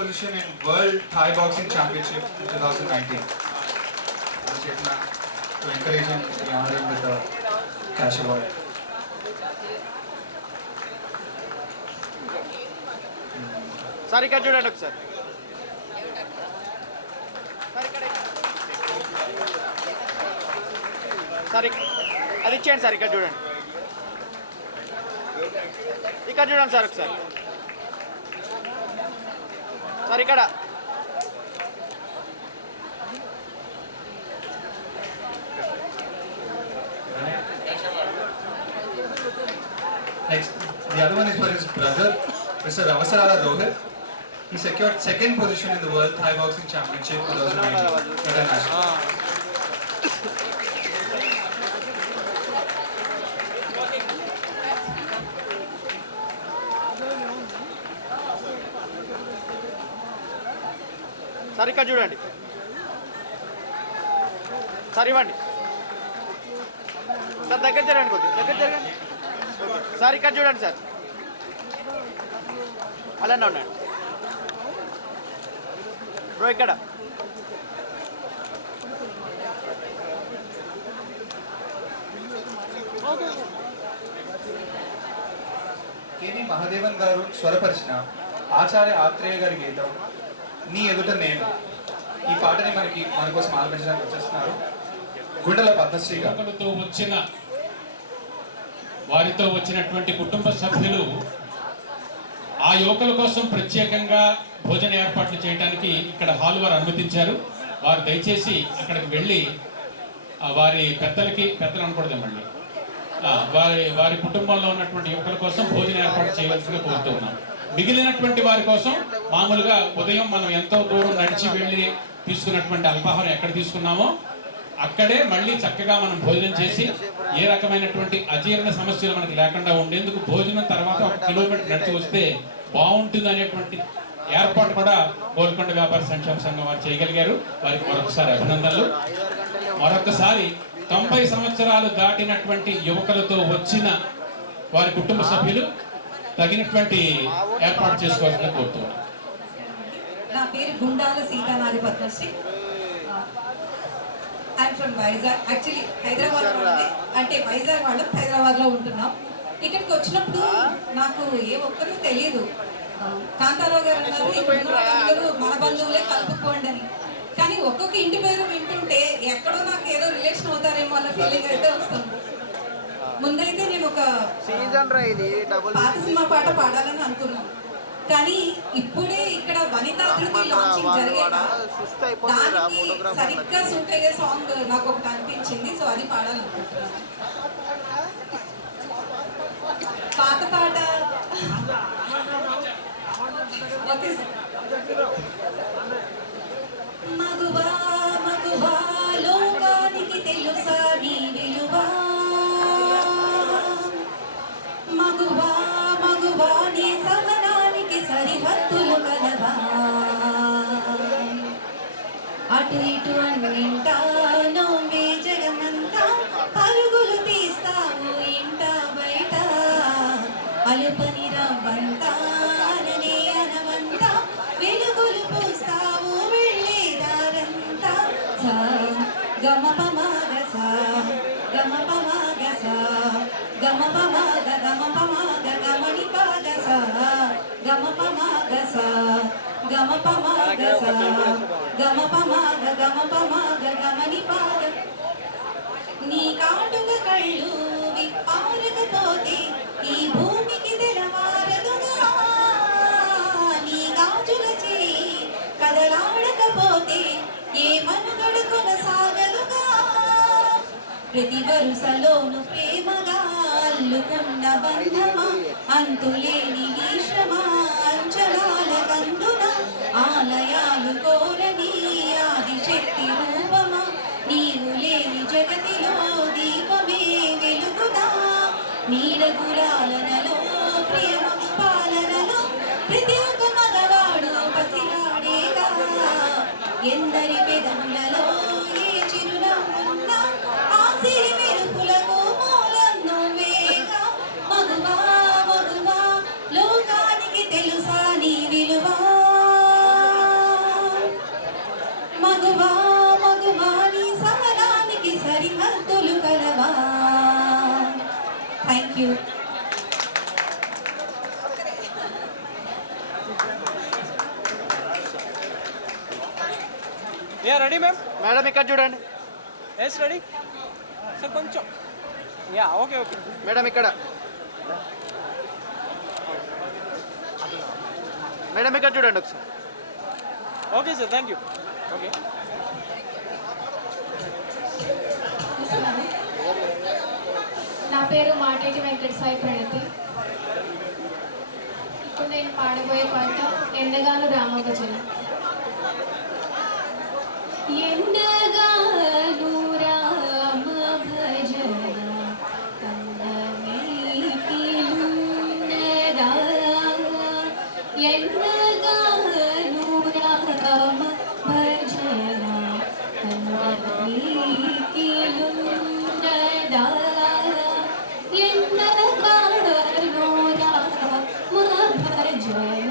Position in World Thai Boxing Championship in 2019. To encourage him, we honor him with the cash award. Sorry, can you do sir? Sorry, అది ఇచ్చేయండి sir. ఇక్కడ చూడండి, ఇక్కడ చూడండి sir ఒకసారి. Sir ఇక్కడ next, the other one is for his brother, Mr. Ravasarala Rohit. He secured second position in the World Thai Boxing Championship 2019 international. Sir ఇక్కడ చూడండి, సార్ ఇవ్వండి సార్. దగ్గర జరగండి, కొద్దిగా దగ్గర జరగండి సార్. ఇక్కడ చూడండి సార్, అలానే ఉన్నాడు బ్రో. ఇక్కడ కేవి మహాదేవన్ గారు స్వరపరిచిన ఆచార్య ఆత్రేయ గారి గీతం నీ ఎదుట నేను, ఈ పాటని మన కోసం ఆలపించడానికి వచ్చేస్తున్నారు గుండెల పద్మశ్రీ గారు. వారితో వచ్చినటువంటి కుటుంబ సభ్యులు ఆ యువకుల కోసం ప్రత్యేకంగా భోజన ఏర్పాట్లు చేయడానికి ఇక్కడ హాల్ వారు అనుమతించారు. వారు దయచేసి అక్కడికి వెళ్ళి వారి పెద్దలు అనకూడదు మళ్ళీ, వారి కుటుంబంలో ఉన్నటువంటి యువకుల కోసం భోజన ఏర్పాటు చేయవలసిందిగా కోరుతూ ఉన్నాం. మిగిలినటువంటి వారి కోసం మామూలుగా ఉదయం మనం ఎంతో దూరం నడిచి వెళ్ళి తీసుకున్నటువంటి అల్పాహారం ఎక్కడ తీసుకున్నామో అక్కడే మళ్ళీ చక్కగా మనం భోజనం చేసి ఏ రకమైనటువంటి అజీర్ణ సమస్యలు మనకి లేకుండా ఉండేందుకు భోజనం తర్వాత 1 కిలోమీటర్ నడిచి వస్తే బాగుంటుంది అనేటువంటి ఏర్పాటు కూడా గోల్కొండ వ్యాపార సంక్షేమ సంఘం వారు చేయగలిగారు. వారికి మరొకసారి అభినందనలు. మరొకసారి 90 సంవత్సరాలు దాటినటువంటి యువకులతో వచ్చిన వారి కుటుంబ సభ్యులు తగినటువంటి ఏర్పాటు చేసుకోవాలని కోరుతున్నాను. నా పేరు Gundala Sitanari Padmasri. I'm from Vizag. Actually Hyderabad అంటే వైజాగ్ వాళ్ళు హైదరాబాద్లో ఉంటున్నాం. ఇక్కడికి వచ్చినప్పుడు నాకు ఏ ఒక్కరూ తెలియదు. కాంతారావు గారు అన్నారు మన బంధువులే కలుపుకోండి అని. కానీ ఒక్కొక్క ఇంటి పేరు వింటుంటే ఎక్కడో నాకు ఏదో రిలేషన్ అవుతారేమో అన్న ఫీలింగ్ అయితే వస్తుంది. ముందైతే నేను ఒక పాత సినిమా పాట పాడాలని అనుకున్నాను, కానీ ఇప్పుడే ఇక్కడ వనితా ధృతి లాంచింగ్ జరిగేట దానికి సరిగ్గా సూట్ అయ్యే సాంగ్ నాకు ఒకటి అనిపించింది. సో అది పాడాలనుకుంటున్నాను. పాత పాట మగువా మగువా లోకానికి తెలుసా నీ విలువా, మగువా మగువా నీ సహనానికి సరిహద్దులు కలవా, అటు ఇటు అన్నింటా నోవే జగమంతా పరుగులు తీస్తావు ఇంట బయట, అలుపని రవ్వంతా అననే అనవంతా వెలుగులు పూస్తావు వెళ్ళేదారంతా. సా గమ పమాగ సా గమ పమాగ సా గమ పమాగ గమ పమాగ గమని పాగ సా గమ పమాగ సా గమ పమాగ సా గమ పమాగ గమని పాగ. నీ కాటుక కళ్ళు విప్పారకపోతే ఈ భూమికి తెలవారదుగా, నీ గాజుల చేయి కదలాడకపోతే ఏ మనుగడ కొనసాగదుగా, ప్రతి వరుసలోను ప్రేమగా అల్లుకున్న బంధమా అంతులేని ఈశ్వమా అంచనాల కందున ఆలయాలు కోరని ఆదిశక్తి రూపమా నీవు లేని జగతిలో దీపమే వెలుగుదా నీడగురాలనలో ప్రియమగు పాలనలో ప్రతి ఒక్క మగవాడు పసివాడేగా ఎందరి పెదవులలో ఏ చిరునవ్వున్నా ఆ సిరి మెరుపులకు మూలం నువ్వేగా మగువా మగువా లోకానికి తెలుసా నీ విలువా మగువా మగువా నీ సహనానికి సరిహద్దులు కలవా. Thank you. Yeah ready ma'am. Madam ఇక్కడ చూడండి. ఎస్ రెడీ సార్ కొంచెం. యా ఓకే ఓకే మేడం ఇక్కడ. మేడం ఇక్కడ చూడండి ఒకసారి. Okay sir thank you. Okay నా పేరు మాటేటి వెంకట సాయి ప్రణతి. ఇప్పుడు నేను పాడబోయే పాట ఎండగాను రామభజన. ఎండగాను రామ భజన కన్నమీకిలున్నదా ఎండగాను రామ భజన కన్నమీకిలున్నదా ఎండగాను రామ భజన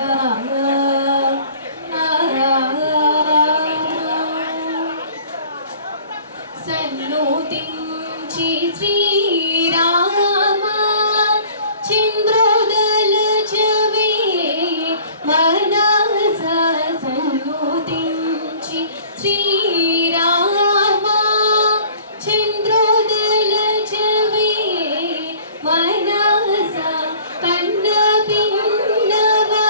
సన్నుతించి శ్రీరామ చంద్రోదలచవే మనస సన్నుతించి శ్రీరామ చంద్రోదలచవే మనస కన్న పిన్నవలె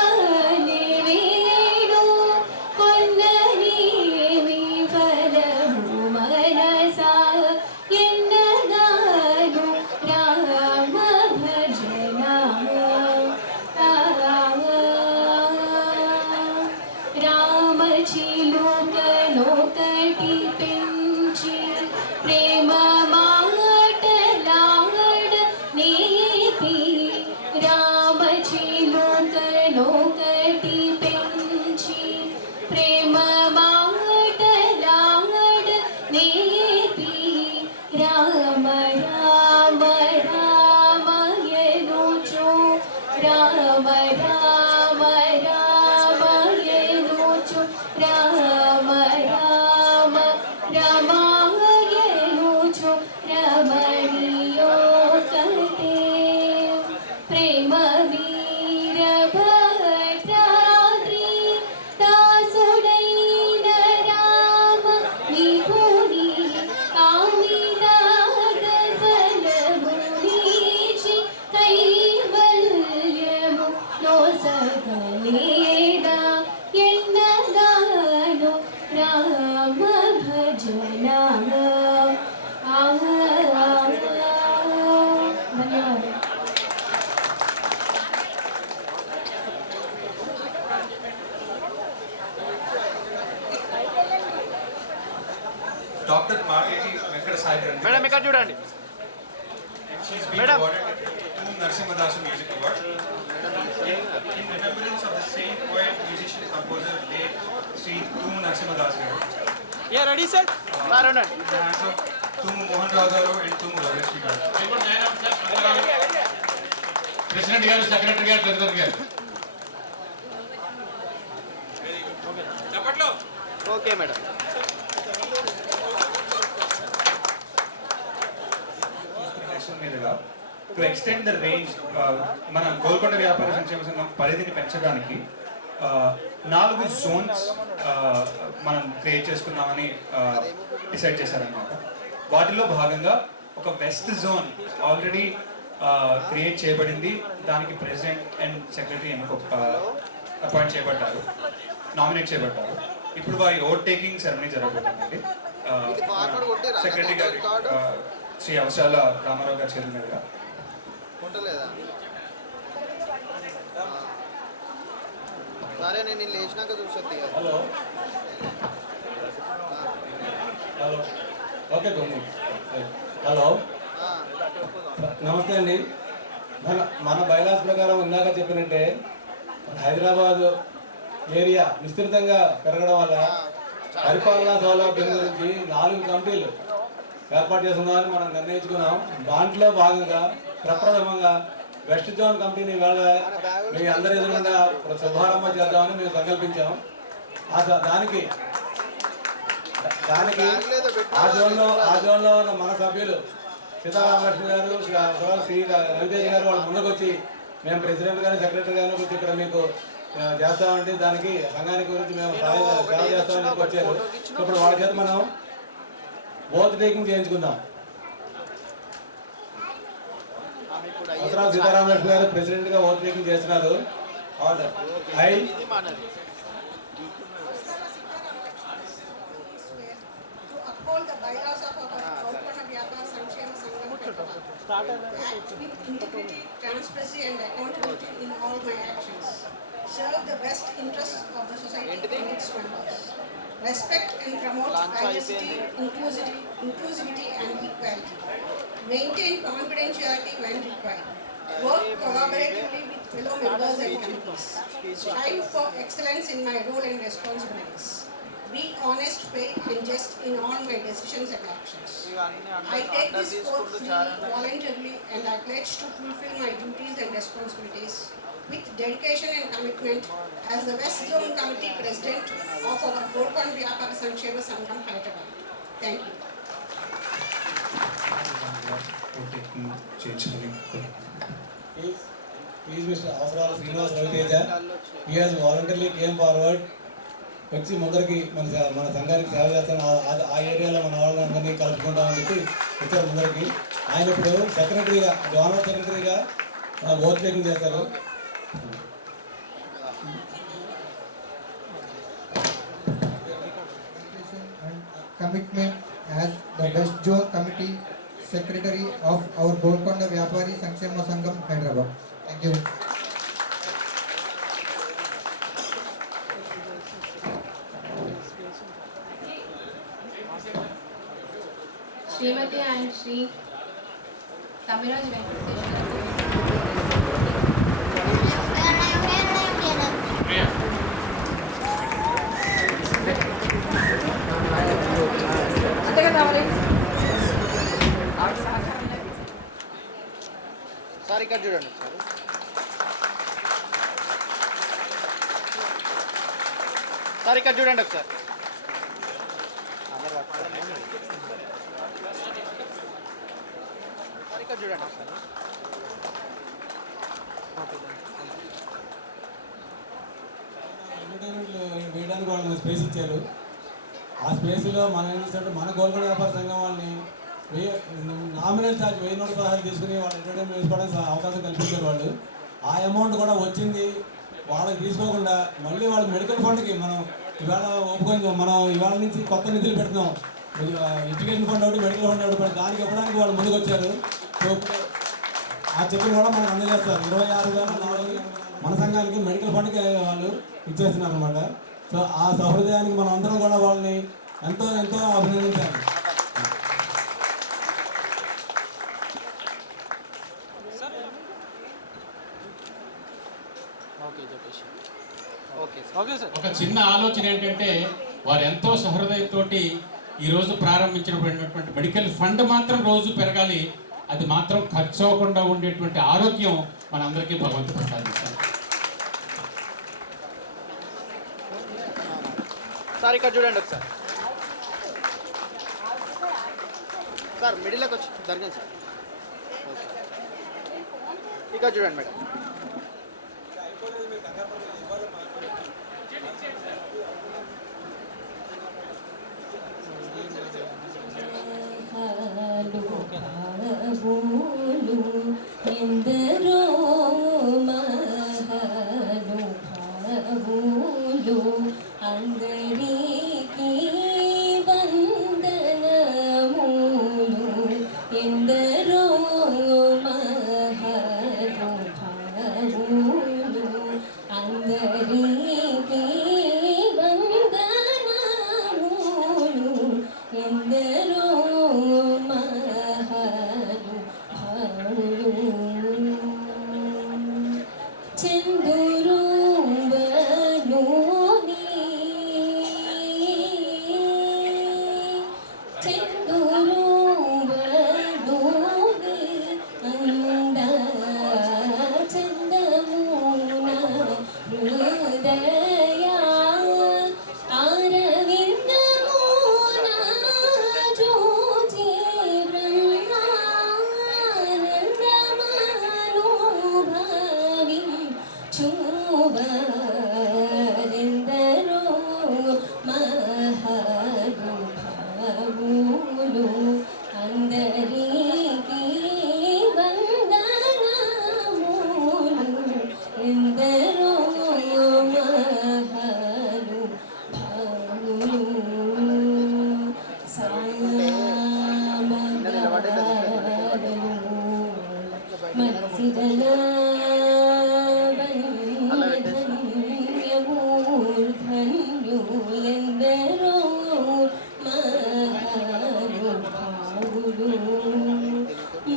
వేణు కొన్ననేమి ఫలము మనస ఎన్నగాను రామ భజన రామ చిలుకనొకటి పెంచి ప్రేమ మాటలాడ నేపి రామ చిలుకనొకటి పెంచి ప్రేమ మాటలాడ నేపి రామ రామ రామయనుచు రామ రామ రామయనుచు రామ రామ రామయనుచు రమణీయోకతే ప్రేమ వీరభద్రాద్రి దాసుడైన రామ విభుని కామినాగఫలమునీచి కైవల్యము నొసగలేదా ఎన్నగాను రామ భజన. ధన్యవాదాలు. డాక్టర్ మాటేటి వెంకట సాయి ప్రణతి. మేడం ఇక్కడ చూడండి. She's been Madam. awarded two Narasimhadasu Music Award in remembrance of the same poet, musician, composer, late Sri Tumu Narasimhadas garu. Yeah ready sir. Sir ఉండండి. In the hands of Tumu Mohan Rao garu and Tumu Varashri garu. President గారు, secretary గారు, treasurer గారు. Okay madam. మీదుగా to extend the range మన గోల్కొండ వ్యాపార సంక్షేమ సంఘం పరిధిని పెంచడానికి 4 జోన్స్ మనం క్రియేట్ చేసుకుందామని డిసైడ్ చేశారనమాట. వాటిలో భాగంగా ఒక వెస్ట్ జోన్ ఆల్రెడీ క్రియేట్ చేయబడింది. దానికి ప్రెసిడెంట్ అండ్ సెక్రటరీ అపాయింట్ చేయబడ్డారు, నామినేట్ చేయబడ్డారు. ఇప్పుడు వారి ఓట్ టేకింగ్ సెరమనీ జరగబోతుందండి. సెక్రటరీ గారి శ్రీ అవసరాల రామారావు గారి చేతుల మీదుగా సరే నేను లేచినాక చూసొద్ది hello hello okay good hello నమస్తే అండి. మన బైలాస్ ప్రకారం ఇందాక చెప్పినట్టే హైదరాబాద్ ఏరియా విస్తృతంగా పెరగడం వల్ల పరిపాలనా సౌలభ్యం గురించి 4 కమిటీలు ఏర్పాటు చేసుకుందామని మనం నిర్ణయించుకున్నాం. దాంట్లో భాగంగా ప్రప్రథమంగా వెస్ట్ జోన్ కమిటీని ఇవాళ మీ అందరి ఎదురుగా శుభారంభం చేద్దామని మేము సంకల్పించాం. దానికి ఆ జోన్లో ఉన్న మన సభ్యులు సీతారామలక్ష్మి గారు, శ్రీ రవితేజ గారు వాళ్ళు ముందుకు వచ్చి మేము ప్రెసిడెంట్ గారు, సెక్రటరీ గారు వచ్చి ఇక్కడ మీకు చేస్తామంటే దానికి సంఘానికి గురించి మేము సేవ చేస్తామని వచ్చారు. ఇప్పుడు వాళ్ళ చేత మనం ఓత్ టేకింగ్ చేయించుకుందాం. అవసరాలు సీతారామలక్ష్మి గారు ప్రెసిడెంట్ గా ఓత్ టేకింగ్ చేస్తున్నారు. uphold the bylaws of our Golconda Vyapara Sankshema Sangham act with integrity, transparency and accountability in all my actions. Serve the best interests of the society and its members. Respect and promote diversity, inclusivity and equality. Maintain confidentiality when required. Work collaboratively with fellow members and committees. Strive for excellence in my role and responsibilities. Be honest, fair and just in all my decisions and actions. I take this oath freely, voluntarily, and I pledge to fulfill my duties and responsibilities with dedication and commitment as the West Zone Committee President of our Golconda Vyapara Sankshema Sangham, Hyderabad. Thank you. Please, Mr. Avasarala Srinivas Raviteja, he has voluntarily came forward. వచ్చి ముందరికి మన సంఘానికి సేవ చేస్తాను, ఆ ఏరియాలో మన వాళ్ళని అందరినీ కలుపుకుంటామని చెప్పి వచ్చారు ముందరికి. ఆయన ఇప్పుడు సెక్రటరీగా, జోనల్ సెక్రటరీగా ఓత్ టేకింగ్ చేస్తారు. Commitment as the West Zone Committee Secretary of our Golconda Vyapari Sankshema Sangham, Hyderabad. Thank you. Srimati and Sri Tamiraj Venkateswara. Sir ఇక్కడ చూడండి సార్ ఇక్కడ చూడండి ఒకసారి. ఇక్కడ చూడండి ఒకసారి. వేయడానికి వాళ్ళని స్పేస్ ఇచ్చారు. ఆ స్పేస్లో మనం ఏం చేసినట్టు మన గోల్కొండ వ్యాపార సంఘం వాళ్ళని నామినల్ ఛార్జ్ 1116 తీసుకుని వాళ్ళు ఎంటర్టైన్మెంట్ వేసుకోవడానికి అవకాశం కల్పించారు వాళ్ళు. ఆ అమౌంట్ కూడా వచ్చింది వాళ్ళకి తీసుకోకుండా మళ్ళీ వాళ్ళ మెడికల్ ఫండ్కి మనం ఇవాళ ఒప్పుకొని మనం ఇవాళ నుంచి కొత్త నిధులు పెడుతున్నాం. ఎడ్యుకేషన్ ఫండ్ ఒకటి, మెడికల్ ఫండ్ ఒకటి, దానికి ఇవ్వడానికి వాళ్ళు ముందుకు వచ్చారు. సో ఆ చెక్కులు కూడా మనకు అందజేస్తారు. 26,004 మన సంఘానికి మెడికల్ ఫండ్కి వాళ్ళు ఇచ్చేస్తున్నారు అనమాట. సో ఆ సహృదయానికి మనం అందరం కూడా వాళ్ళని ఎంతో ఎంతో అభినందించాలి. ఒక చిన్న ఆలోచన ఏంటంటే వారు ఎంతో సహృదయంతో ఈరోజు ప్రారంభించినటువంటి మెడికల్ ఫండ్ మాత్రం రోజు పెరగాలి. అది మాత్రం ఖర్చు అవ్వకుండా ఉండేటువంటి ఆరోగ్యం మనందరికీ భగవంతుడు ప్రసాదించాలి. సార్ ఇక్కడ చూడండి ఒకసారి. సార్ మిడిల్లోకి వచ్చి జరగండి సార్. ఇక్కడ చూడండి మేడం. ఎందరో మహానుభావులు అందరికీ వందనములు. ఎందరో మహానుభావులు అందరికీ మెచ్చువారెందరో మహానుభావులు అందరికీ వందనములు ఎందరో మహానుభావులు మనసిదలా ధన్యులెందరో మహానుభావులు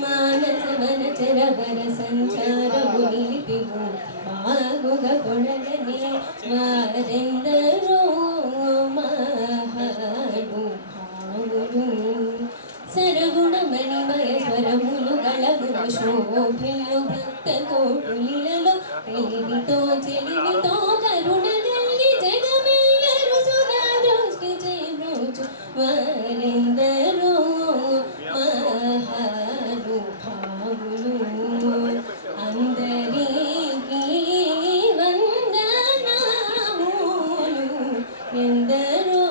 మానసవన చరవర సంచారము నిలిపివు మాగుగ కొడగనే వారెందరో మహానుభావులు సరగుణమణిమయ స్వరములు గళములు శోభిల్లు భక్త కోటులిలలో తెలివితో చెలివితో కరుణగల్గి జగమెల్లరు సుధా దృష్టి చేబ్రోచు వారెందరో మహానుభావులు అందరికీ వందనములు ఎందరో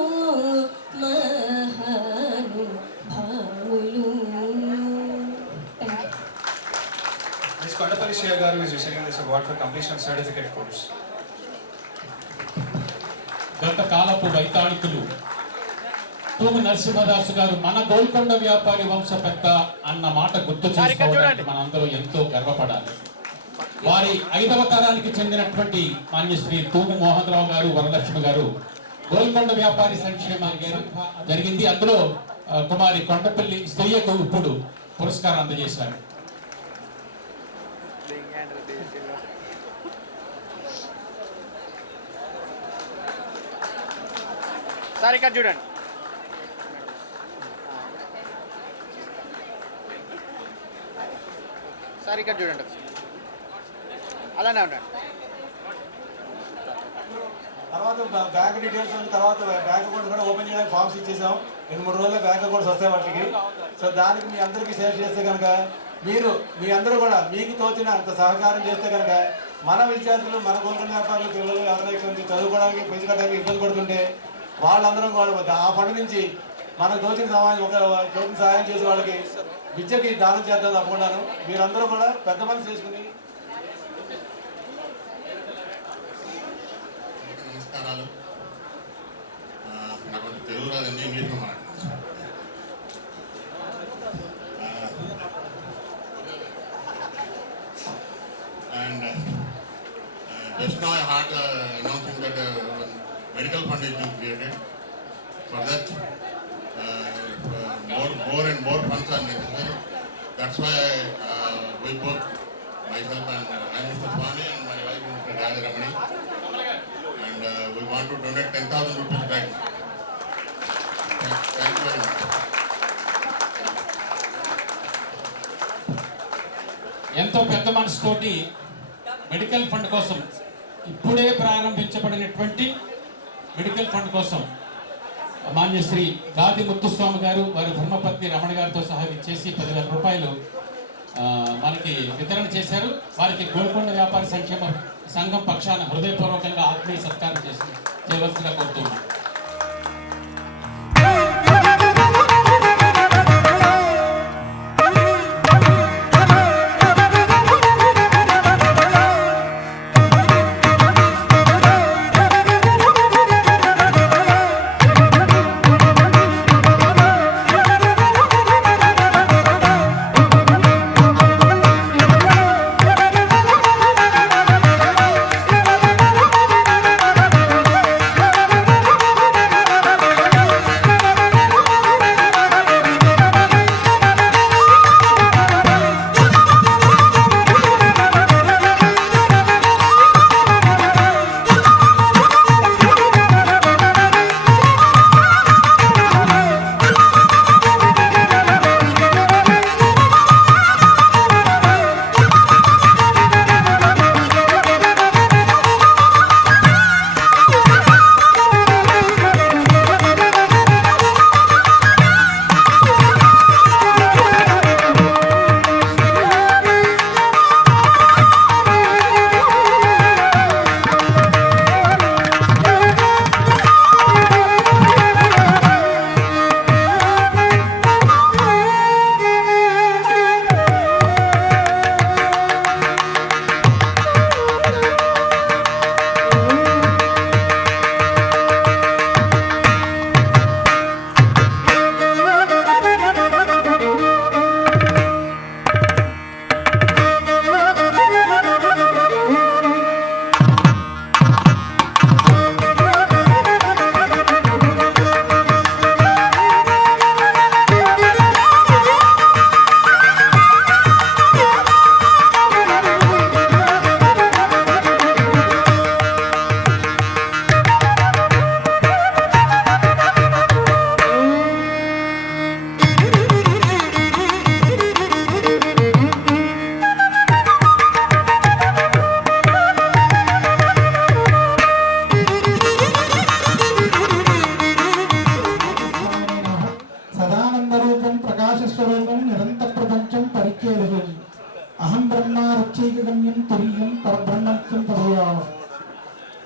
Ms. Kondapalli Shreya Garu is receiving this award for completion of certificate course. గత కాలపు వైతాళికులు తూము నరసింహదాసు గారు మన గోల్కొండ వ్యాపారి వంశ పెద్ద అన్న మాట గుర్తు చేసుకోవడానికి మనందరూ ఎంతో గర్వపడాలి. వారి 5వ తరానికి చెందినటువంటి మాన్యశ్రీ తూము మోహన్ రావు గారు వరలక్ష్మి గారు గోల్కొండ వ్యాపారి సంక్షేమ జరిగింది. అందులో కుమారి కొండపల్లి శ్రీయకు ఇప్పుడు పురస్కారం అందజేశారు. సార్ ఇక్కడ చూడండి. సార్ ఇక్కడ చూడండి. అలానే ఉండండి. తర్వాత బ్యాంక్ డీటెయిల్స్ తర్వాత బ్యాంక్ అకౌంట్ కూడా ఓపెన్ చేయడానికి ఫామ్స్ ఇచ్చేసాం. 2-3 రోజుల్లో బ్యాంక్ అకౌంట్స్ వస్తాయి వాటికి. సో దానికి మీ అందరికీ షేర్ చేస్తే కనుక మీ అందరూ కూడా మీకు తోచిన అంత సహకారం చేస్తే కనుక మన విద్యార్థులు మన గోల్కొండ వ్యాపారులు పిల్లలు ఎవరైతే కొంచెం చదువుకోవడానికి ఫీజు కట్టడానికి ఇబ్బంది పడుతుంటే వాళ్ళందరం కూడా ఆ ఫండ్ నుంచి మనకు తోచిన సహాయం చేసి వాళ్ళకి విద్యకి దానం చేద్దాం తప్పకుండాను. మీరందరూ కూడా పెద్ద మనసు చేసుకుని నమస్కారాలు. నాకు తెలుగు రాదండి, ఇంగ్లీష్లో మాట్లాడుతున్నాను. And just now I heard announcing that medical fund is being created. For that, more and more funds are necessary. That's why we both, myself and I am Mr. Swami and my wife Mr. Raj Ramani, and we want to donate 10,000 rupees back. Thank you very much. ఎంతో పెద్ద మనసుతోటి medical fund కోసం ఇప్పుడే ప్రారంభించబడినటువంటి medical fund కోసం మాన్యశ్రీ గాది ముత్తుస్వామి గారు వారి ధర్మపత్ని రమణ గారితో సహా ఇచ్చేసి 10,000 రూపాయలు మనకి వితరణ చేశారు. వారికి గోల్కొండ వ్యాపార సంక్షేమ సంఘం పక్షాన హృదయపూర్వకంగా ఆత్మీయ సత్కారం చేయవలసిగా కోరుతున్నాను.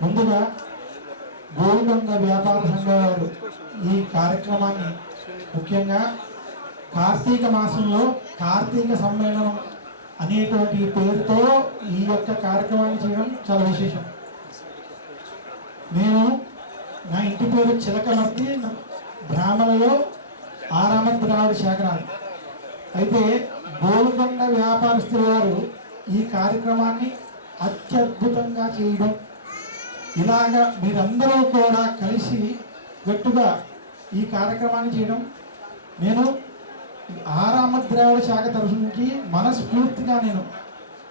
ముందుగా గోల్కొండ వ్యాపార సంఘం వారు ఈ కార్యక్రమాన్ని ముఖ్యంగా కార్తీక మాసంలో కార్తీక సమ్మేళనం అనేటువంటి పేరుతో ఈ యొక్క కార్యక్రమాన్ని చేయడం చాలా విశేషం. నేను నా ఇంటి పేరు చిలకమర్తి, బ్రాహ్మణలో ఆరామ ద్రావిడ శాఖనాలు. అయితే గోల్కొండ వ్యాపారస్తుల వారు ఈ కార్యక్రమాన్ని అత్యద్భుతంగా చేయడం, ఇలాగా మీరందరూ కూడా కలిసి గట్టుగా ఈ కార్యక్రమాన్ని చేయడం నేను ఆరామ ద్రావిడ శాఖ తరఫు నుంచి మనస్ఫూర్తిగా నేను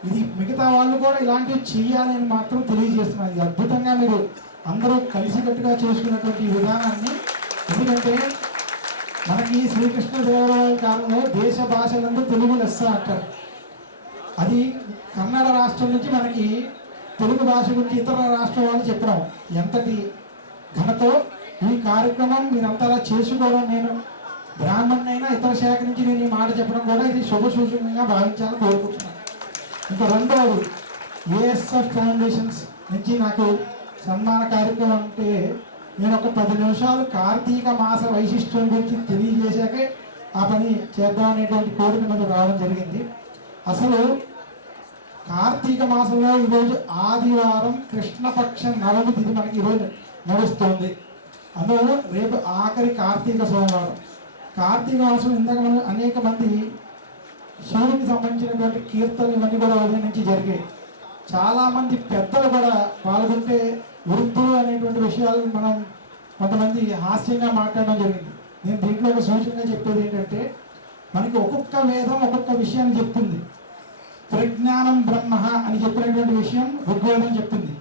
ఇది మిగతా వాళ్ళు కూడా ఇలాంటివి చేయాలని మాత్రం తెలియజేస్తున్నాను. ఇది అద్భుతంగా మీరు అందరూ కలిసికట్టుగా చేసుకున్నటువంటి విధానాన్ని, ఎందుకంటే మనకి శ్రీకృష్ణదేవరాయల కాలంలో దేశ భాషలందు తెలుగు లెస్స అంటారు. అది కన్నడ రాష్ట్రం నుంచి మనకి తెలుగు భాష గురించి ఇతర రాష్ట్రం వాళ్ళు చెప్పడం ఎంతటి ఘనతో ఈ కార్యక్రమం మీరంతా చేసుకోవడం, నేను బ్రాహ్మణైనా ఇతర శాఖ నుంచి నేను ఈ మాట చెప్పడం కూడా ఇది శుభ సూచకంగా భావించాలని కోరుకుంటున్నాను. ఇంకా రెండవది ఏఎస్ఎఫ్ ఫౌండేషన్స్ నుంచి నాకు సన్మాన కార్యక్రమం అంటే నేను ఒక 10 నిమిషాలు కార్తీక మాస వైశిష్ట్యం గురించి తెలియజేశాకే ఆ పని చేద్దామనేటువంటి కోరిక మీద రావడం జరిగింది. అసలు కార్తీక మాసంలో ఈరోజు ఆదివారం కృష్ణపక్ష నవమి తిథి మనకి ఈరోజు నడుస్తుంది. అందులో రేపు ఆఖరి కార్తీక సోమవారం. కార్తీక మాసం ఇందాక మనం అనేక మంది శివుడికి సంబంధించినటువంటి కీర్తనలు ఇవన్నీ కూడా ఉదయం నుంచి జరిగాయి. చాలామంది పెద్దలు కూడా పాల్గొంటే వృద్ధులు అనేటువంటి విషయాలు మనం కొంతమంది హాస్యంగా మాట్లాడడం జరిగింది. నేను దీంట్లో ఒక సూచనగా చెప్పేది ఏంటంటే, మనకి ఒక్కొక్క వేదం ఒక్కొక్క విషయాన్ని చెప్తుంది. ప్రజ్ఞానం బ్రహ్మ అని చెప్పినటువంటి విషయం ఋగ్వేదం చెప్తుంది.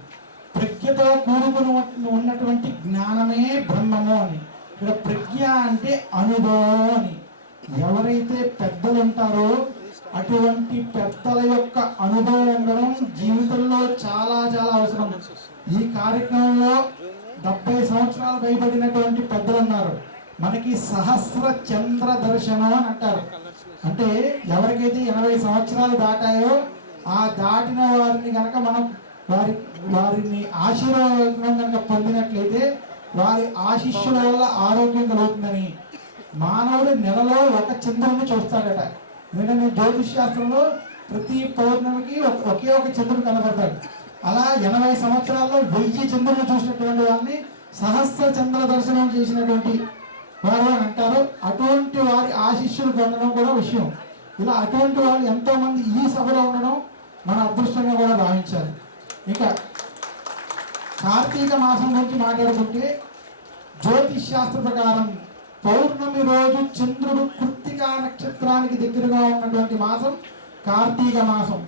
ప్రజ్ఞతో కూడుకుని ఉన్నటువంటి జ్ఞానమే బ్రహ్మము అని. ఇక్కడ ప్రజ్ఞ అంటే అనుభవం అని. ఎవరైతే పెద్దలు ఉంటారో అటువంటి పెద్దల యొక్క అనుభవం ఉండడం జీవితంలో చాలా చాలా అవసరం. ఈ కార్యక్రమంలో 70 సంవత్సరాలు భయపడినటువంటి పెద్దలు ఉన్నారు. మనకి సహస్ర చంద్ర దర్శనం అని అంటారు. అంటే ఎవరికైతే 80 సంవత్సరాలు దాటాయో ఆ దాటిన వారిని కనుక మనం వారిని ఆశీర్వాదం కనుక పొందినట్లయితే వారి ఆశిష్యుల వల్ల ఆరోగ్యం కలుగుతుందని. మానవుడు నెలలో ఒక చంద్రుడిని చూస్తాడట. ఎందుకంటే జ్యోతిష్ శాస్త్రంలో ప్రతి పౌర్ణమికి ఒకే ఒక చంద్రుడు కనబడతాడు. అలా 80 సంవత్సరాల్లో 1000 చంద్రులు చూసినటువంటి వాళ్ళని సహస్ర చంద్ర దర్శనం చేసినటువంటి వారు అని అంటారు. అటువంటి వారి ఆశిష్యులు పొందడం కూడా విషయం. ఇలా అటువంటి వాళ్ళు ఎంతో మంది ఈ సభలో ఉండడం మన అదృష్టంగా కూడా భావించాలి. ఇంకా కార్తీక మాసం గురించి మాట్లాడుకుంటే జ్యోతిష్ శాస్త్ర ప్రకారం పౌర్ణమి రోజు చంద్రుడు కృత్తికా నక్షత్రానికి దగ్గరగా ఉన్నటువంటి మాసం కార్తీక మాసం.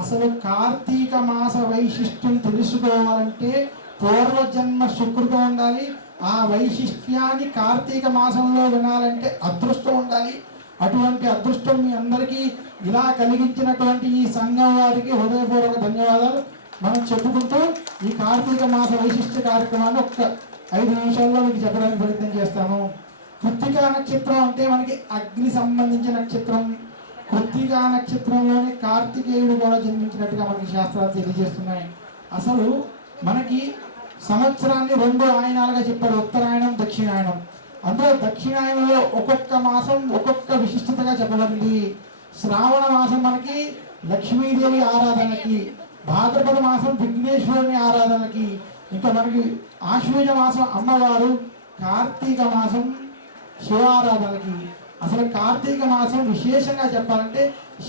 అసలు కార్తీక మాస వైశిష్ట్యం తెలుసుకోవాలంటే పూర్వజన్మ సుకృతం ఉండాలి. ఆ వైశిష్ట్యాన్ని కార్తీక మాసంలో వినాలంటే అదృష్టం ఉండాలి. అటువంటి అదృష్టం మీ అందరికీ ఇలా కలిగించినటువంటి ఈ సంఘం వారికి హృదయపూర్వక ధన్యవాదాలు మనం చెప్పుకుంటూ ఈ కార్తీక మాస వైశిష్ట్య కార్యక్రమాన్ని ఒక్క 5 నిమిషాల్లో మీకు చెప్పడానికి ప్రయత్నం చేస్తాను. కృత్తికా నక్షత్రం అంటే మనకి అగ్ని సంబంధించిన నక్షత్రం. కృత్తికా నక్షత్రంలోని కార్తికేయుడు కూడా జన్మించినట్టుగా మనకి శాస్త్రాలు తెలియజేస్తున్నాయి. అసలు మనకి సంవత్సరాన్ని 2 ఆయనాలుగా చెప్పారు, ఉత్తరాయణం దక్షిణాయనం. అందులో దక్షిణాయనంలో ఒక్కొక్క మాసం ఒక్కొక్క విశిష్టతగా చెప్పబడింది. శ్రావణ మాసం మనకి లక్ష్మీదేవి ఆరాధనకి, భాద్రపద మాసం విఘ్నేశ్వరుని ఆరాధనకి, ఇంకా మనకి ఆశ్వీజ మాసం అమ్మవారు, కార్తీక మాసం శివారాధనకి. అసలు కార్తీక మాసం విశేషంగా చెప్పాలంటే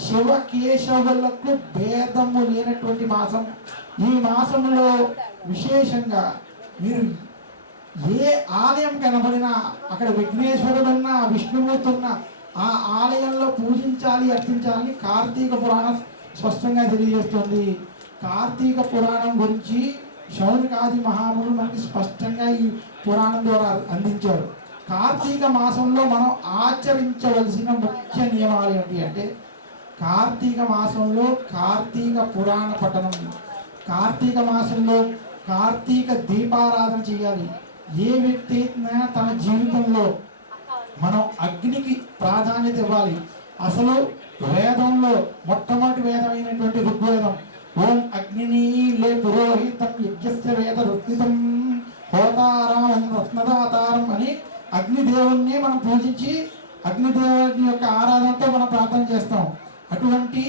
శివ కేశవులకు భేదము లేనటువంటి మాసం. ఈ మాసంలో విశేషంగా మీరు ఏ ఆలయం కనబడినా అక్కడ విఘ్నేశ్వరుడు ఉన్న విష్ణుమూర్తి ఉన్న ఆ ఆలయంలో పూజించాలి, అర్చించాలని కార్తీక పురాణం స్పష్టంగా తెలియజేస్తుంది. కార్తీక పురాణం గురించి శౌనకాది మహాములు మనకి స్పష్టంగా ఈ పురాణం ద్వారా అందించారు. కార్తీక మాసంలో మనం ఆచరించవలసిన ముఖ్య నియమాలు ఏంటి అంటే, కార్తీక మాసంలో కార్తీక పురాణ పఠనం, కార్తీక మాసంలో కార్తీక దీపారాధన చేయాలి. ఏ వ్యక్తి అయినా తన జీవితంలో మనం అగ్నికి ప్రాధాన్యత ఇవ్వాలి. అసలు వేదంలో మొట్టమొదటి వేదమైనటువంటి ఋగ్వేదం, ఓం అగ్నినీలే పురోహితం యజ్ఞస్య వేద రుక్మితం హోతారామం రత్నదాతారం అని అగ్నిదేవుణ్ణి మనం పూజించి అగ్నిదేవుని యొక్క ఆరాధనతో మనం ప్రార్థన చేస్తాం. అటువంటి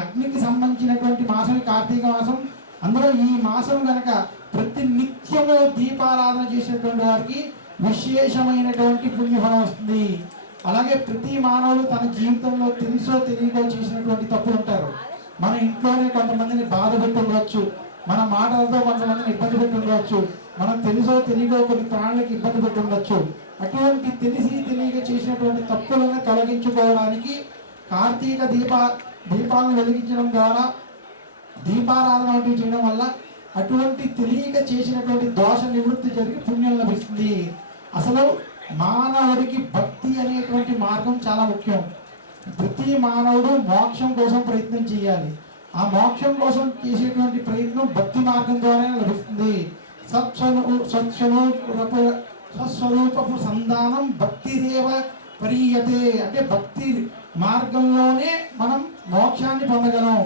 అగ్నికి సంబంధించినటువంటి మాసం కార్తీక మాసం. అందులో ఈ మాసం కనుక ప్రతి నిత్యము దీపారాధన చేసినటువంటి వారికి విశేషమైనటువంటి పుణ్యఫలం వస్తుంది. అలాగే ప్రతి మానవుడు తన జీవితంలో తెలుసో తెలియకో చేసినటువంటి తప్పులు ఉంటారు. మన ఇంట్లోనే కొంతమందిని బాధ పెట్టి ఉండవచ్చు, మన మాటలతో కొంతమందిని ఇబ్బంది పెట్టి ఉండవచ్చు, మనం తెలుసో తెలియకో కొన్ని ప్రాణులకు ఇబ్బంది పెట్టి ఉండొచ్చు. అటువంటి తెలిసి తెలియక చేసినటువంటి తప్పులను తొలగించుకోవడానికి కార్తీక దీపాలను వెలిగించడం ద్వారా దీపారాధన వంటివి చేయడం వల్ల అటువంటి తెలియక చేసినటువంటి దోష నివృత్తి జరిగి పుణ్యం లభిస్తుంది. అసలు మానవుడికి భక్తి అనేటువంటి మార్గం చాలా ముఖ్యం. ప్రతి మానవుడు మోక్షం కోసం ప్రయత్నం చేయాలి. ఆ మోక్షం కోసం చేసేటువంటి ప్రయత్నం భక్తి మార్గం ద్వారా లభిస్తుంది. సత్స్వరూపపు సంధానం భక్తిరేవ పరీయతే అంటే భక్తి మార్గంలోనే మనం మోక్షాన్ని పొందగలం.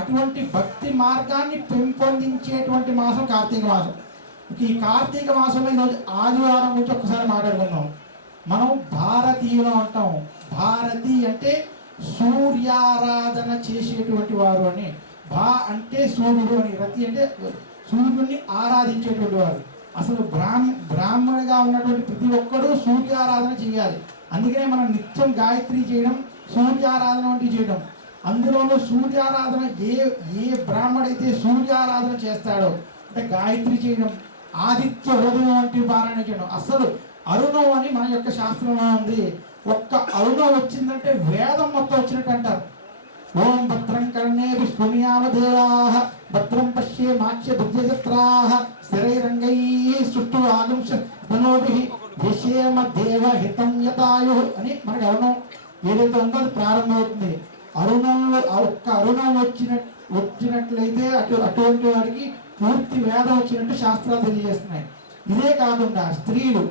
అటువంటి భక్తి మార్గాన్ని పెంపొందించేటువంటి మాసం కార్తీక మాసం. ఈ కార్తీక మాసంలో ఈరోజు ఆదివారం గురించి ఒక్కసారి మాట్లాడుకుందాం. మనం భారతీయులు అంటాం. భారతి అంటే సూర్యారాధన చేసేటువంటి వారు అని. భా అంటే సూర్యుడు అని, రతి అంటే సూర్యుడిని ఆరాధించేటువంటి వారు. అసలు బ్రాహ్మణుడిగా ఉన్నటువంటి ప్రతి ఒక్కరూ సూర్యారాధన చేయాలి. అందుకనే మనం నిత్యం గాయత్రి చేయడం, సూర్యారాధన వంటివి చేయడం. అందులోనూ సూర్యారాధన ఏ బ్రాహ్మడైతే సూర్యారాధన చేస్తాడో అంటే గాయత్రి చేయడం, ఆదిత్య హృదయం వంటి పారాయణ చేయడం. అసలు అరుణం అని మన యొక్క శాస్త్రంలో ఉంది. ఒక్క అరుణం వచ్చిందంటే వేదం మొత్తం వచ్చినట్టు అంటారు. ఓం భద్రం కర్ణే విష్ణుయామదేవాః భద్రం పశ్యే మాక్ష్య దుర్జత్రాః స్థిరైరంగైః సుష్ఠు ఆగంశ మనోభిః విషేమ దేవ హితం యతాయుః అని మనకి అరుణం ఏదైతే ఉందో అది ప్రారంభమవుతుంది. అరుణంలో ఒక్క అరుణం వచ్చినట్లయితే అటువంటి వాడికి పూర్తి వేదం వచ్చినట్టు శాస్త్రాలు తెలియజేస్తున్నాయి. ఇదే కాకుండా స్త్రీలు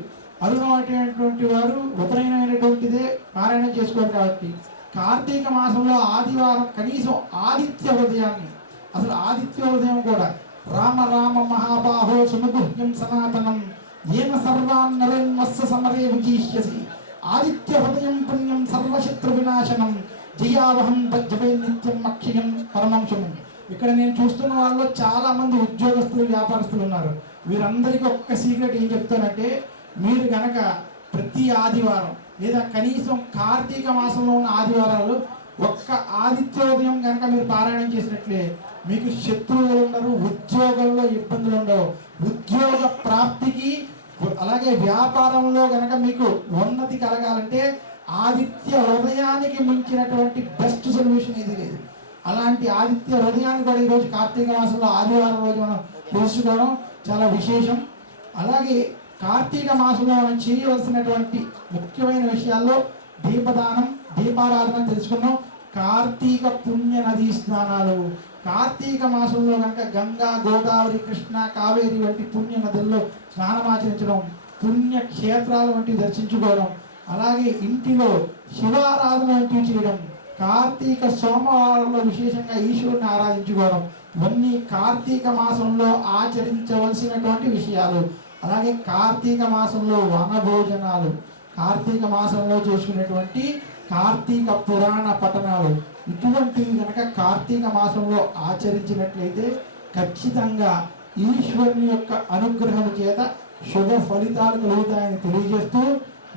అరుణం అనేటువంటి వారు ఉపనయనమైనటువంటిదే పారాయణం చేసుకోరు. కాబట్టి కార్తీక మాసంలో ఆదివారం కనీసం ఆదిత్య హృదయాన్ని, అసలు ఆదిత్య హృదయం కూడా రామ రామ మహాబాహో సుమగుహ్యం సనాతనం ఏన సర్వాన్ నరేన్మస్స సమరే విజీష్యసి ఆదిత్య హృదయం పుణ్యం సర్వశత్రు వినాశనం జయావహం జపే నిత్యం అక్షయం పరమంశం. ఇక్కడ నేను చూస్తున్న వాళ్ళలో చాలా మంది ఉద్యోగస్తులు, వ్యాపారస్తులు ఉన్నారు. వీరందరికీ ఒక్క సీక్రెట్ ఏం చెప్తానంటే, మీరు గనక ప్రతి ఆదివారం లేదా కనీసం కార్తీక మాసంలో ఉన్న ఆదివారాలు ఒక్క ఆదిత్యోదయం కనుక మీరు పారాయణం చేసినట్లే మీకు శత్రువులు ఉండరు, ఉద్యోగంలో ఇబ్బందులు ఉండవు, ఉద్యోగ ప్రాప్తికి అలాగే వ్యాపారంలో గనక మీకు ఉన్నతి కలగాలంటే ఆదిత్య హృదయానికి మించినటువంటి బెస్ట్ సొల్యూషన్ ఇది లేదు. అలాంటి ఆదిత్య హృదయాన్ని కూడా ఈరోజు కార్తీక మాసంలో ఆదివారం రోజు మనం తెలుసుకోవడం చాలా విశేషం. అలాగే కార్తీక మాసంలో మనం చేయవలసినటువంటి ముఖ్యమైన విషయాల్లో దీపదానం, దీపారాధన తెలుసుకున్నాం. కార్తీక పుణ్య నదీ స్నానాలు, కార్తీక మాసంలో కనుక గంగా, గోదావరి, కృష్ణ, కావేరి వంటి పుణ్య నదుల్లో స్నానమాచరించడం, పుణ్య క్షేత్రాల వంటివి దర్శించుకోవడం, అలాగే ఇంటిలో శివారాధన వంటివి చేయడం, కార్తీక సోమవారంలో విశేషంగా ఈశ్వరుని ఆరాధించుకోవడం, ఇవన్నీ కార్తీక మాసంలో ఆచరించవలసినటువంటి విషయాలు. అలాగే కార్తీక మాసంలో వనభోజనాలు, కార్తీక మాసంలో చేసుకునేటువంటి కార్తీక పురాణ పఠనాలు, ఇటువంటివి కనుక కార్తీక మాసంలో ఆచరించినట్లయితే ఖచ్చితంగా ఈశ్వరుని యొక్క అనుగ్రహం చేత శుభ ఫలితాలు కలుగుతాయని తెలియజేస్తూ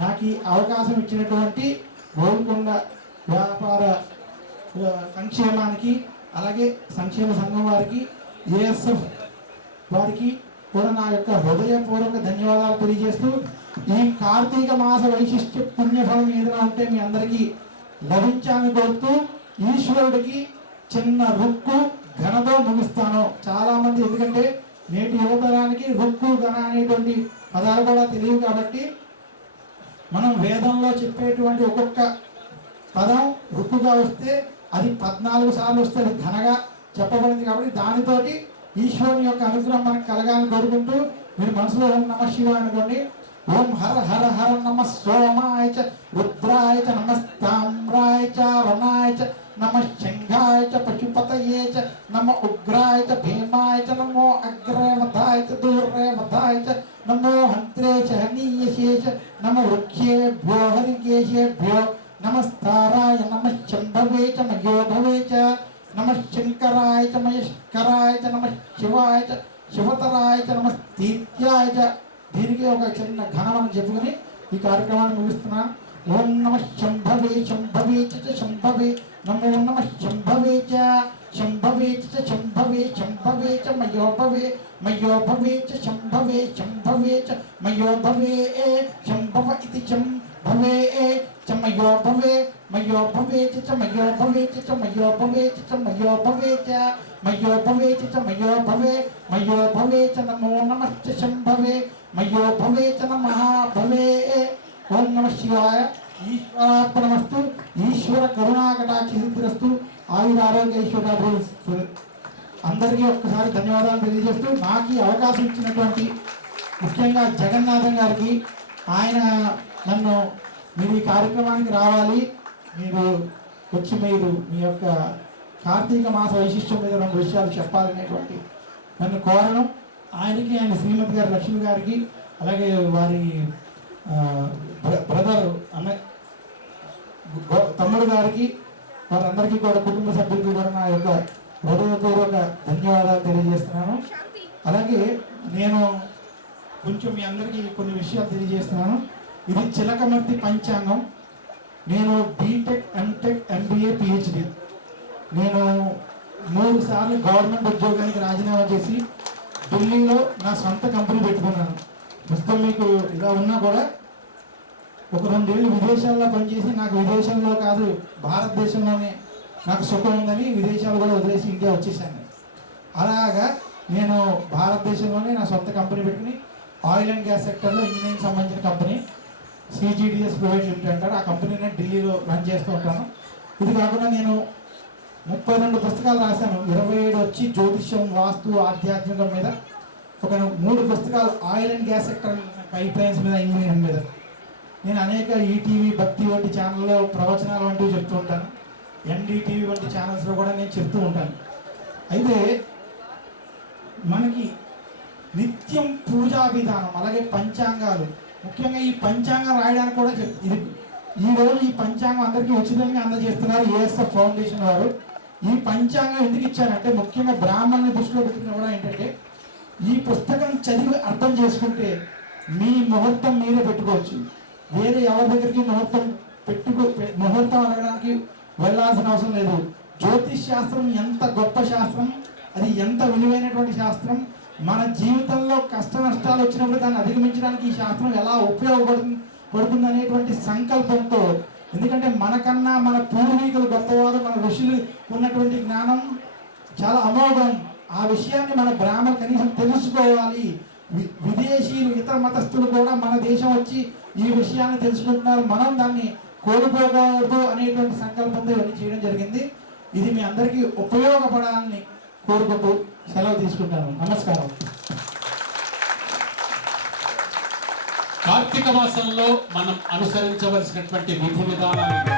నాకు ఈ అవకాశం ఇచ్చినటువంటి గోల్కొండ వ్యాపార సంక్షేమానికి అలాగే సంక్షేమ సంఘం వారికి, ఏఎస్ఎఫ్ వారికి కూడా నా యొక్క హృదయపూర్వక ధన్యవాదాలు తెలియజేస్తూ, ఈ కార్తీక మాస వైశిష్ట్య పుణ్యఫలం ఏదైనా ఉంటే మీ అందరికీ లభించాలని కోరుతూ ఈశ్వరుడికి చిన్న రుక్కు ఘనతో ముగిస్తాను. చాలామంది ఎందుకంటే నేటి యువతరానికి రుక్కు ఘన అనేటువంటి పదాలు కూడా తెలియవు. కాబట్టి మనం వేదంలో చెప్పేటువంటి ఒక్కొక్క పదం రుక్కుగా వస్తే అది 14 సార్లు వస్తే అది ఘనగా చెప్పబడింది. కాబట్టి దానితోటి ఈశ్వరుని యొక్క అనుగ్రహం మనకు కలగాలని కోరుకుంటూ మీరు మనసులో ఓం నమ శివాయ అనుకోండి. ఓం హర హర హర నమ సోమాయ చ రుద్రాయ చ నమస్తామ్రాయ చ రణాయ చ नमः शंघाय च पशुपतये च नमः उग्राय च भीमाय च नमो अग्रवधाय च दूरवधाय च नमो हन्त्रे च हनीयसे च नमो वृक्षेभ्यो हरिकेशेभ्यो नमस्ताराय नमः शंभवे च मयोभवे च नमः शंकराय च महेश्वराय च नमः शिवाय च शिवतराय च नमः तीर्थ्याय च దీనికి ఒక చిన్న ఘనమని చెప్పుకొని ఈ కార్యక్రమాన్ని ముగిస్తున్నాను. ఓం నమః శంభవే శంభవే చ శంభవే నమో నమః శంభవే చ శంభవే చ శంభవే శంభవే చ మయోభవే మయోభవే చ శంభవే శంభవే చ మయోభవే శంభవ ఇతి శంభవే చ మయోభవే మయోభవే చ మయోభవే చ మయోభవే చ మయోభవే చ మయోభవే చ మయోభవే మయోభవే చ నమో నమః చ శంభవే మయోభవే చ నమః భవే. ఓం నమః శివాయ. ఈశ్వరార్పణమస్తు. ఈశ్వర కరుణాకటాక్ష సిద్ధిరస్తు. ఆయురారోగ్య ఐశ్వర్యాభివృద్ధి. అందరికీ ఒక్కసారి ధన్యవాదాలు తెలియజేస్తూ నాకు ఈ అవకాశం ఇచ్చినటువంటి ముఖ్యంగా జగన్నాథం గారికి, ఆయన నన్ను మీరు ఈ కార్యక్రమానికి రావాలి, మీరు వచ్చి మీరు మీ యొక్క కార్తీక మాస వైశిష్ట్యం మీద 2 విషయాలు చెప్పాలనేటువంటి నన్ను కోరడం, ఆయనకి ఆయన శ్రీమతి గారు లక్ష్మి గారికి అలాగే వారి బ్రదర్ అన్న తమ్ముడు గారికి వారందరికీ కూడా కుటుంబ సభ్యులకి కూడా నా యొక్క హృదయపూర్వక ధన్యవాదాలు తెలియజేస్తున్నాను. అలాగే నేను కొంచెం మీ అందరికీ కొన్ని విషయాలు తెలియజేస్తున్నాను. ఇది చిలకమర్తి పంచాంగం. నేను బీటెక్ ఎంటెక్ ఎంబీఏ పిహెచ్డి. నేను 3 సార్లు గవర్నమెంట్ ఉద్యోగానికి రాజీనామా చేసి ఢిల్లీలో నా సొంత కంపెనీ పెట్టుకున్నాను. ప్రస్తుతం మీకు ఇలా ఉన్నా కూడా ఒక 2 ఏళ్ళు విదేశాల్లో పనిచేసి నాకు విదేశంలో కాదు భారతదేశంలోనే నాకు సుఖం ఉందని విదేశాలు కూడా వదిలేసి ఇండియా వచ్చేసాను. అలాగా నేను భారతదేశంలోనే నా సొంత కంపెనీ పెట్టుకుని ఆయిల్ అండ్ గ్యాస్ సెక్టర్లో ఇంజనీరింగ్ సంబంధించిన కంపెనీ CGDS ప్రైవేట్ లిమిటెడ్ అంటారు. ఆ కంపెనీని ఢిల్లీలో రన్ చేస్తూ ఉంటాను. ఇది కాకుండా నేను 32 పుస్తకాలు రాశాను. 27 వచ్చి జ్యోతిష్యం, వాస్తు, ఆధ్యాత్మికం మీద. ఒక 3 పుస్తకాలు oil and gas sector, pipe lines మీద, ఇంజనీరింగ్ మీద. నేను అనేక ఈటీవీ, భక్తి వంటి ఛానల్లో ప్రవచనాలు వంటివి చెప్తూ ఉంటాను. NDTV వంటి ఛానల్స్లో కూడా నేను చెప్తూ ఉంటాను. అయితే మనకి నిత్యం పూజా విధానం, అలాగే పంచాంగాలు, ముఖ్యంగా ఈ పంచాంగం రాయడానికి కూడా ఇది ఈరోజు ఈ పంచాంగం అందరికీ ఉచితంగా అందజేస్తున్నారు ASF ఫౌండేషన్ వారు. ఈ పంచాంగం ఎందుకు ఇచ్చారంటే ముఖ్యంగా బ్రాహ్మణుని దృష్టిలో పెట్టుకున్న కూడా ఏంటంటే ఈ పుస్తకం చదివి అర్థం చేసుకుంటే మీ ముహూర్తం మీరే పెట్టుకోవచ్చు. వేరే ఎవరి దగ్గరికి ముహూర్తం అడగడానికి వెళ్ళాల్సిన అవసరం లేదు. జ్యోతిష్ శాస్త్రం ఎంత గొప్ప శాస్త్రం, అది ఎంత విలువైనటువంటి శాస్త్రం. మన జీవితంలో కష్ట నష్టాలు వచ్చినప్పుడు దాన్ని అధిగమించడానికి ఈ శాస్త్రం ఎలా ఉపయోగపడుతుంది అనేటువంటి సంకల్పంతో, ఎందుకంటే మనకన్నా మన పూర్వీకులు గొప్పవారు, మన ఋషులు ఉన్నటువంటి జ్ఞానం చాలా అమోఘం. ఆ విషయాన్ని మన బ్రాహ్మణులు కనీసం తెలుసుకోవాలి. విదేశీయులు, ఇతర మతస్థులు కూడా మన దేశం వచ్చి ఈ విషయాన్ని తెలుసుకుంటున్నారు. మనం దాన్ని కోల్పోకూడదు అనేటువంటి సంకల్పంతో ఇవన్నీ చేయడం జరిగింది. ఇది మీ అందరికీ ఉపయోగపడాలని కోరుకుంటూ సెలవు తీసుకుంటాను. నమస్కారం. కార్తీక మాసంలో మనం అనుసరించవలసినటువంటి విధి విధానాలు